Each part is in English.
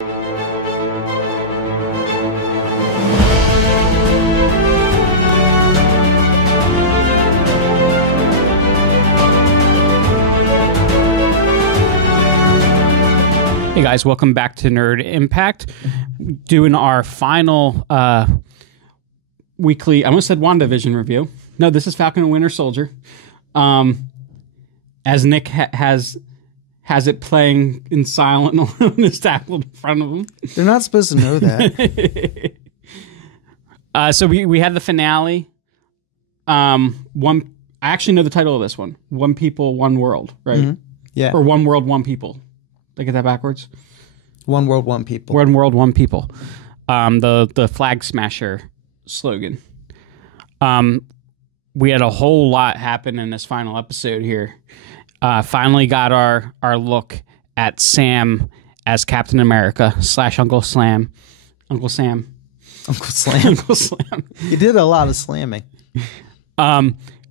Hey guys, welcome back to Nerd Impact. Doing our final weekly, I almost said WandaVision review. No, this is Falcon and Winter Soldier. As Nick has it playing in silent on his tablet in front of him. They're not supposed to know that. So we had the finale. I actually know the title of this one. One People, One World, right? Mm-hmm. Yeah. Or One World, One People. Did I get that backwards? One World, One People. One World, One People. The Flag Smasher slogan. We had a whole lot happen in this final episode here. Finally got our look at Sam as Captain America / Uncle Sam. Uncle Sam. Uncle Slam. Uncle Slam. He did a lot of slamming.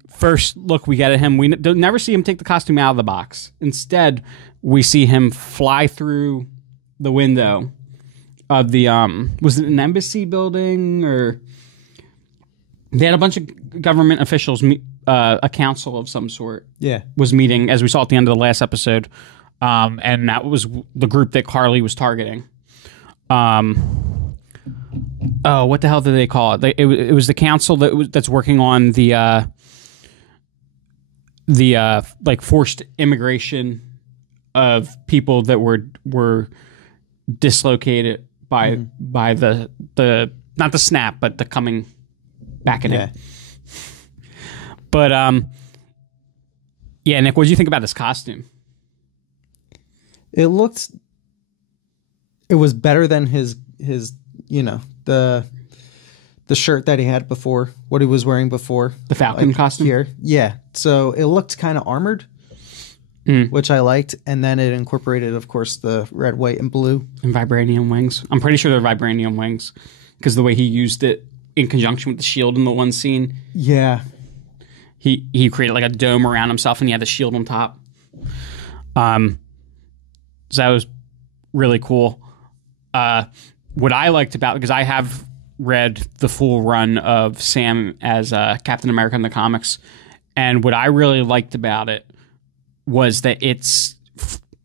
First look we get at him, we don't never see him take the costume out of the box. Instead, we see him fly through the window of the was it an embassy building, or they had a bunch of government officials, a council of some sort. Yeah, was meeting, as we saw at the end of the last episode, and that was the group that Carly was targeting. Oh, what the hell did they call it? It was the council that's working on the like forced immigration of people that were dislocated by the not the snap, but the coming back in it. But yeah, Nick, what did you think about this costume? It was better than his the shirt that he had before, what he was wearing before. The Falcon costume? Here. Yeah. So it looked kind of armored, which I liked. And then it incorporated, of course, the red, white, and blue. And vibranium wings. I'm pretty sure they're vibranium wings because the way he used it in conjunction with the shield in the one scene. Yeah. He created like a dome around himself and he had the shield on top. So that was really cool. What I liked about, because I have read the full run of Sam as Captain America in the comics, and what I really liked about it was that it's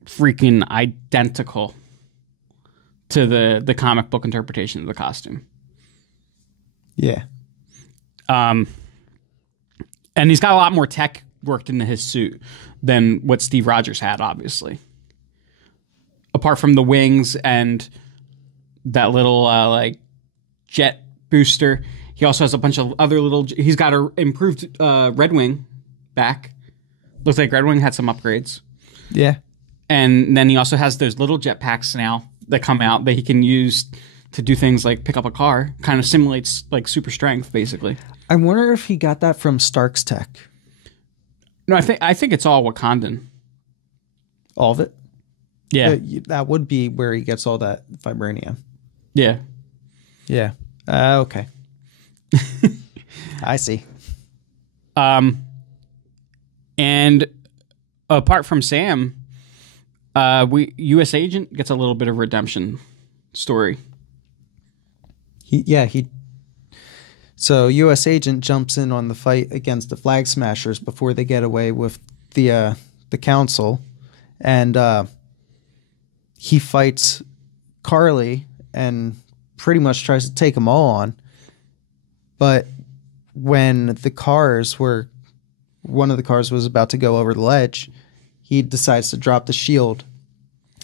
freaking identical to the comic book interpretation of the costume. Yeah. And he's got a lot more tech worked into his suit than what Steve Rogers had, obviously. Apart from the wings and that little like jet booster, he also has a bunch of other little. He's got a improved Red Wing back. Looks like Red Wing had some upgrades. Yeah, and then he also has those little jetpacks now that come out that he can use to do things like pick up a car. Kind of simulates like super strength, basically. I wonder if he got that from Stark's tech. No, I think it's all Wakandan. All of it. Yeah, that would be where he gets all that vibranium. Yeah. Yeah. Okay. I see. And apart from Sam, U.S. Agent gets a little bit of redemption story. So U.S. Agent jumps in on the fight against the Flag Smashers before they get away with the council, and he fights Carly and pretty much tries to take them all on. But when one of the cars was about to go over the ledge, he decides to drop the shield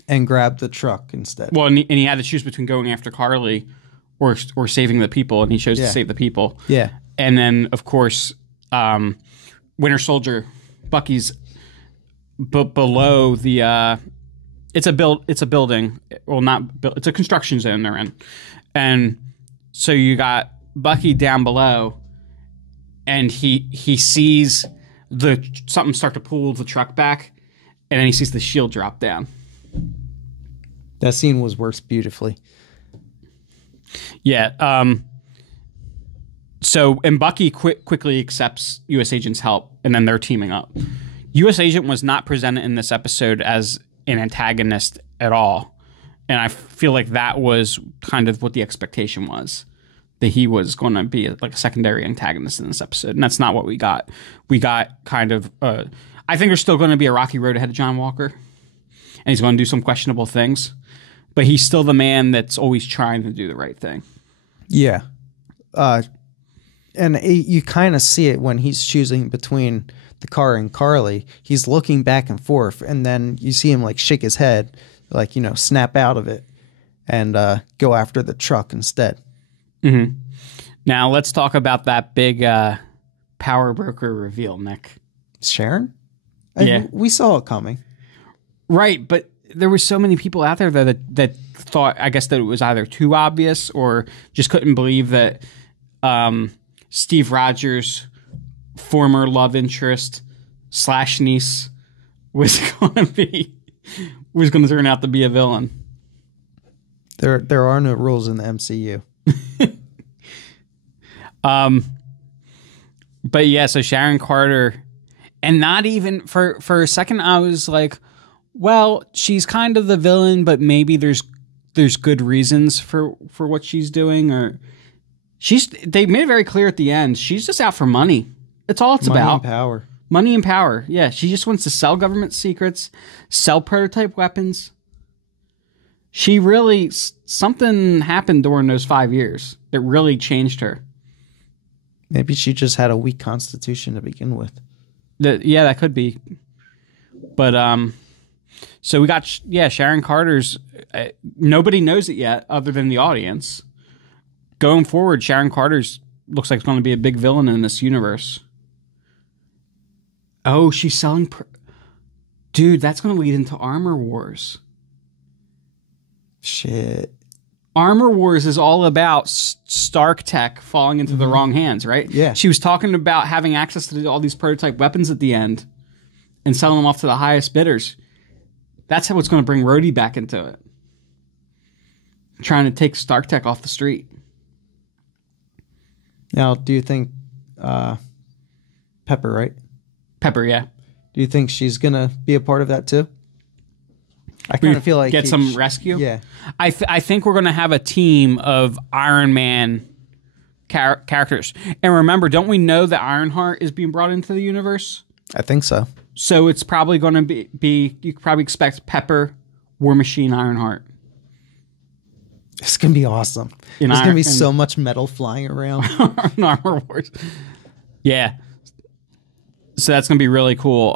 and grab the truck instead. Well, and he had to choose between going after Carly or saving the people, and he chose to save the people. Yeah. And then, of course, Winter Soldier, Bucky's below the... It's a building. Well, it's a construction zone they're in. And so you got Bucky down below, and he sees something start to pull the truck back, and then he sees the shield drop down. That scene was worked beautifully. Yeah. So, and Bucky quickly accepts U.S. Agent's help, and then they're teaming up. U.S. Agent was not presented in this episode as an antagonist at all. And I feel like that was kind of what the expectation was, that he was going to be like a secondary antagonist in this episode. And that's not what we got. We got kind of, I think there's still going to be a rocky road ahead of John Walker. And he's going to do some questionable things. But he's still the man that's always trying to do the right thing. Yeah. And you kind of see it when he's choosing between the car and Carly. He's looking back and forth, and then you see him like shake his head, like, you know, snap out of it and go after the truck instead. Mm-hmm. Now let's talk about that big power broker reveal, Nick. Sharon? Yeah. We saw it coming. Right, but there were so many people out there that thought, I guess, that it was either too obvious or just couldn't believe that Steve Rogers' former love interest / niece was going to turn out to be a villain. There are no rules in the MCU. But yeah, so Sharon Carter, and not even for a second, I was like, well, she's kind of the villain, but maybe there's good reasons for what she's doing, or they made it very clear at the end, she's just out for money. That's all it's about. Money and power. Money and power. Yeah, she just wants to sell government secrets, sell prototype weapons. She really, something happened during those 5 years that really changed her. Maybe she just had a weak constitution to begin with. Yeah, that could be. But so we got Sharon Carter's. Nobody knows it yet, other than the audience. Going forward, Sharon Carter's looks like it's going to be a big villain in this universe. Oh, she's selling. Dude, that's going to lead into Armor Wars. Shit. Armor Wars is all about Stark tech falling into the wrong hands, right? Yeah. She was talking about having access to all these prototype weapons at the end and selling them off to the highest bidders. That's how it's going to bring Rhodey back into it. Trying to take Stark tech off the street. Now, do you think Pepper, right? Pepper, yeah. Do you think she's going to be a part of that too? I kind of feel like get some rescue. Yeah, I think we're going to have a team of Iron Man characters. And remember, don't we know that Ironheart is being brought into the universe? I think so. So it's probably going to be you could probably expect Pepper, War Machine, Ironheart. It's going to be awesome. There's going to be so much metal flying around. in Armor Wars. Yeah. So that's going to be really cool.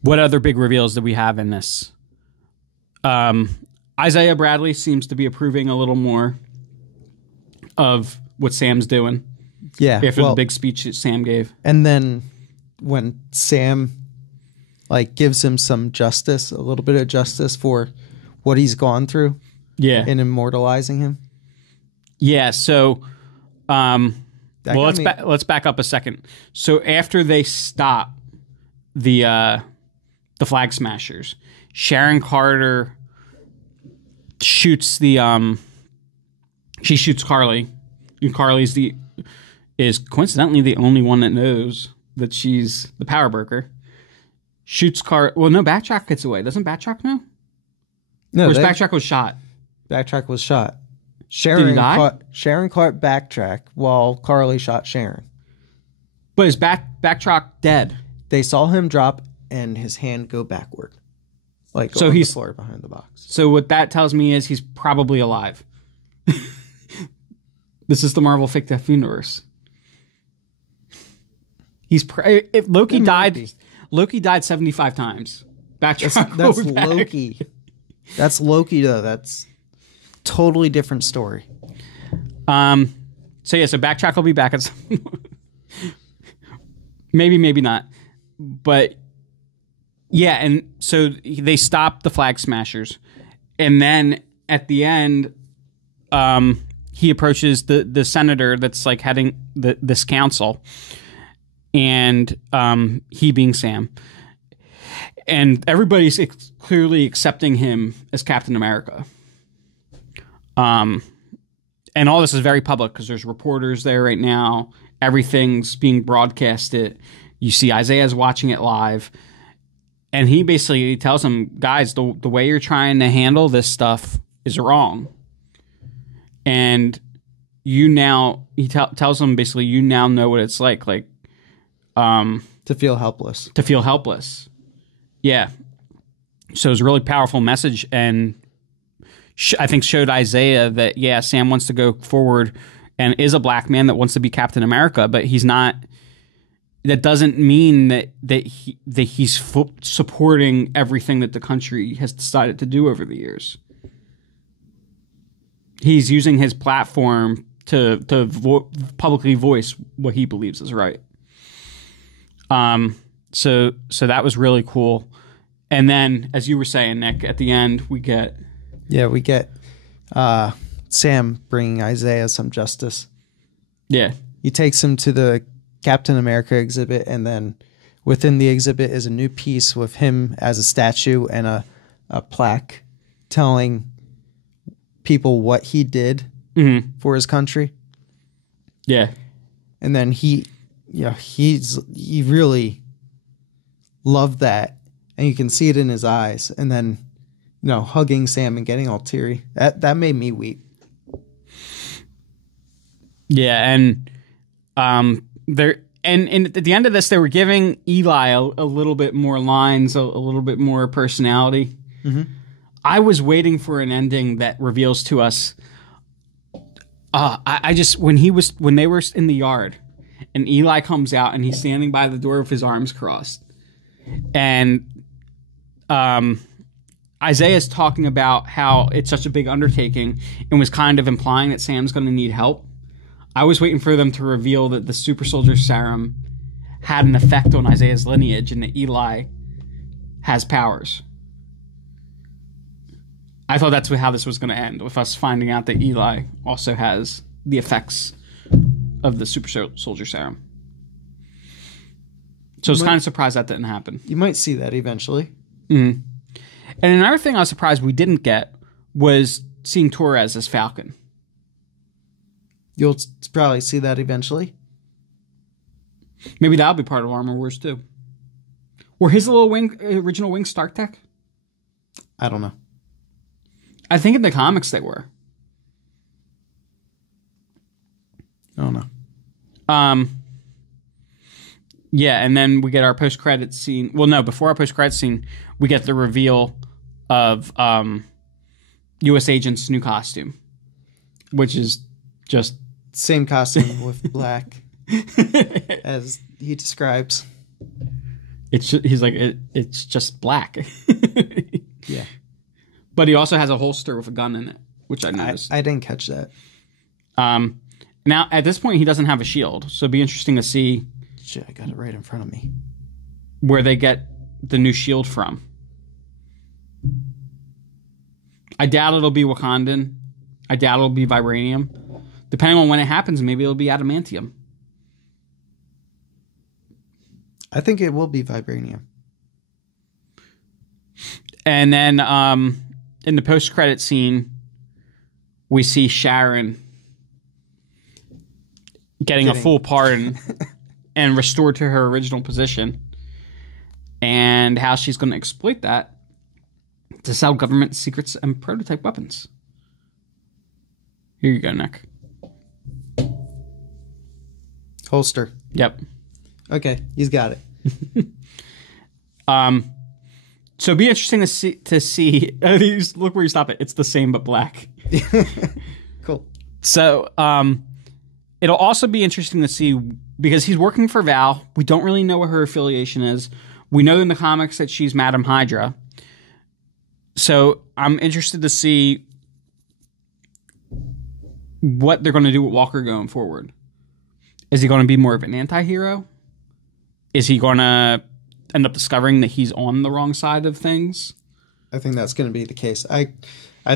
What other big reveals did we have in this? Isaiah Bradley seems to be approving a little more of what Sam's doing. Yeah. After the big speech that Sam gave. And then when Sam gives him some justice, a little bit of justice for what he's gone through. Yeah. In immortalizing him. Yeah. So, let's back up a second. So after they stop the Flag Smashers, Sharon Carter shoots she shoots Carly, and Carly's is coincidentally the only one that knows that she's the power broker. Shoots well, no, Backtrack gets away. Doesn't Backtrack know? No, Backtrack was shot. Backtrack was shot. Did he die? Sharon caught Backtrack while Carly shot Sharon. But is Backtrack dead? They saw him drop and his hand go backward. So he's the floor behind the box. So what that tells me is he's probably alive. This is the Marvel Fictive Universe. If Loki died. Loki died 75 times. Backtrack. That's Loki. That's Loki though. That's totally different story. So Backtrack will be back at some maybe not. But yeah, and so they stop the Flag Smashers. And then at the end, he approaches the senator that's heading this council. And he being Sam. And everybody's clearly accepting him as Captain America. And all this is very public because there's reporters there right now. Everything's being broadcasted. You see Isaiah's watching it live. And he basically tells them, guys, the way you're trying to handle this stuff is wrong. And he tells them basically, you now know what it's like to feel helpless. To feel helpless. Yeah. So it was a really powerful message, and I think showed Isaiah that, yeah, Sam wants to go forward and is a black man that wants to be Captain America, but he's not. That doesn't mean that he's supporting everything that the country has decided to do over the years. He's using his platform to publicly voice what he believes is right. So that was really cool. And then, as you were saying, Nick, at the end we get Sam bringing Isaiah some justice. Yeah, he takes him to the Captain America exhibit, and then within the exhibit is a new piece with him as a statue and a plaque telling people what he did for his country. Yeah. And then he really loved that, and you can see it in his eyes. And then, hugging Sam and getting all teary. That made me weep. Yeah, and at the end of this, they were giving Eli a little bit more lines, a little bit more personality. Mm-hmm. I was waiting for an ending that reveals to us. I just when they were in the yard, and Eli comes out and he's standing by the door with his arms crossed, and Isaiah's talking about how it's such a big undertaking, and was kind of implying that Sam's going to need help. I was waiting for them to reveal that the super soldier serum had an effect on Isaiah's lineage and that Eli has powers. I thought that's how this was going to end, with us finding out that Eli also has the effects of the super soldier serum. So I was kind of surprised that didn't happen. You might see that eventually. Mm-hmm. And another thing I was surprised we didn't get was seeing Torres as Falcon. You'll probably see that eventually. Maybe that'll be part of Armor Wars too. Were his little original wings Stark Tech? I don't know. I think in the comics they were. I don't know. Yeah, and then we get our post-credit scene. Well, no, before our post-credit scene, we get the reveal of U.S. Agent's new costume, which is just same costume with black, as he describes. He's like, it's just black. Yeah. But he also has a holster with a gun in it, which I noticed. I didn't catch that. Now, at this point, he doesn't have a shield, so it'd be interesting to see. Shit, I got it right in front of me. Where they get the new shield from. I doubt it'll be Wakandan. I doubt it'll be vibranium. Depending on when it happens, maybe it'll be adamantium. I think it will be vibranium. And then in the post-credit scene, we see Sharon getting a full pardon and restored to her original position, and how she's going to exploit that to sell government secrets and prototype weapons. Here you go, Nick. Holster. Yep. Okay, he's got it. So it'd be interesting to see. Look where you stop it. It's the same but black. Cool. So it'll also be interesting to see, because he's working for Val. We don't really know what her affiliation is. We know in the comics that she's Madam Hydra. So I'm interested to see what they're going to do with Walker going forward. Is he going to be more of an anti-hero? Is he going to end up discovering that he's on the wrong side of things? I think that's going to be the case. I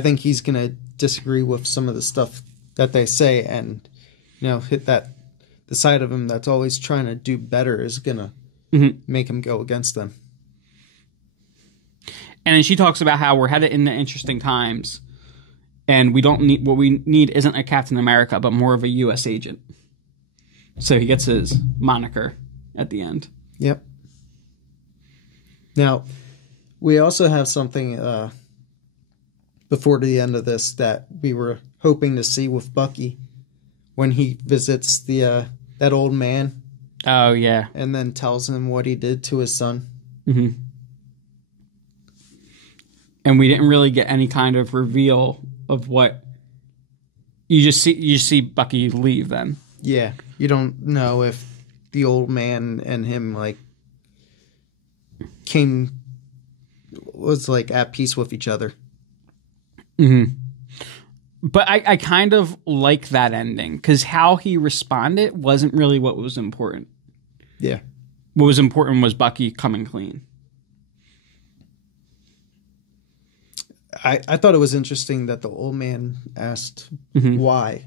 think he's going to disagree with some of the stuff that they say, and hit the side of him that's always trying to do better is going to make him go against them. And then she talks about how we're headed into interesting times, and what we need isn't a Captain America, but more of a U.S. agent. So he gets his moniker at the end. Yep. Now, We also have something before the end of this that we were hoping to see with Bucky when he visits the that old man. Oh, yeah. And then tells him what he did to his son. Mm-hmm. And we didn't really get any kind of reveal of what you see Bucky leave then. Yeah. You don't know if the old man and him was at peace with each other. Mm-hmm. But I kind of like that ending because how he responded wasn't really what was important. Yeah. What was important was Bucky coming clean. I thought it was interesting that the old man asked why.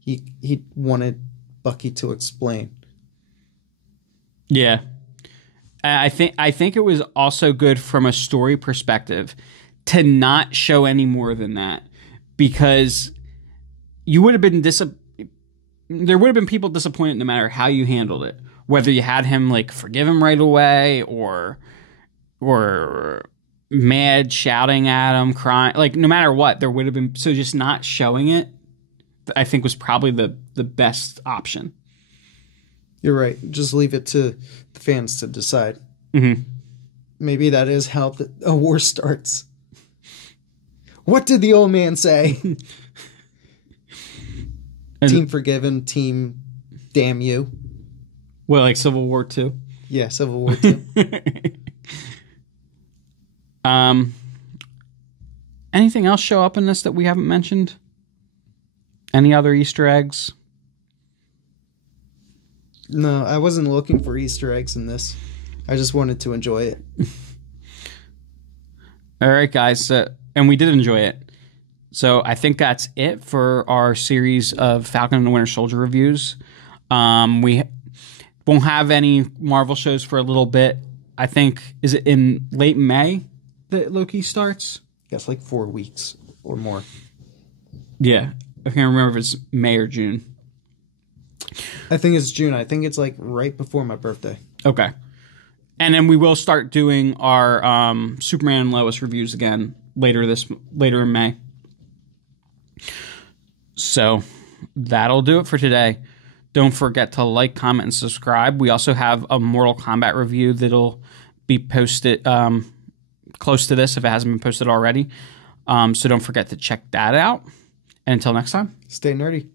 He wanted Bucky to explain. Yeah. I think it was also good from a story perspective to not show any more than that, because you would have been there would have been people disappointed no matter how you handled it, whether you had him forgive him right away or mad, shouting at him, crying, no matter what, there would have been. So just not showing it, I think, was probably the best option. You're right. Just leave it to the fans to decide. Mm-hmm. Maybe that is how a war starts. What did the old man say? Team forgiven, team damn you. Well, Civil War II? Yeah, Civil War II. Anything else show up in this that we haven't mentioned? Any other Easter eggs? No, I wasn't looking for Easter eggs in this. I just wanted to enjoy it. All right, guys. And we did enjoy it. So I think that's it for our series of Falcon and the Winter Soldier reviews. We won't have any Marvel shows for a little bit. I think, is it in late May that Loki starts? I guess 4 weeks or more. Yeah. I can't remember if it's May or June. I think it's June. I think it's right before my birthday. Okay. And then we will start doing our Superman and Lois reviews again later in May. So that'll do it for today. Don't forget to like, comment, and subscribe. We also have a Mortal Kombat review that'll be posted close to this if it hasn't been posted already. So don't forget to check that out. And until next time, stay nerdy.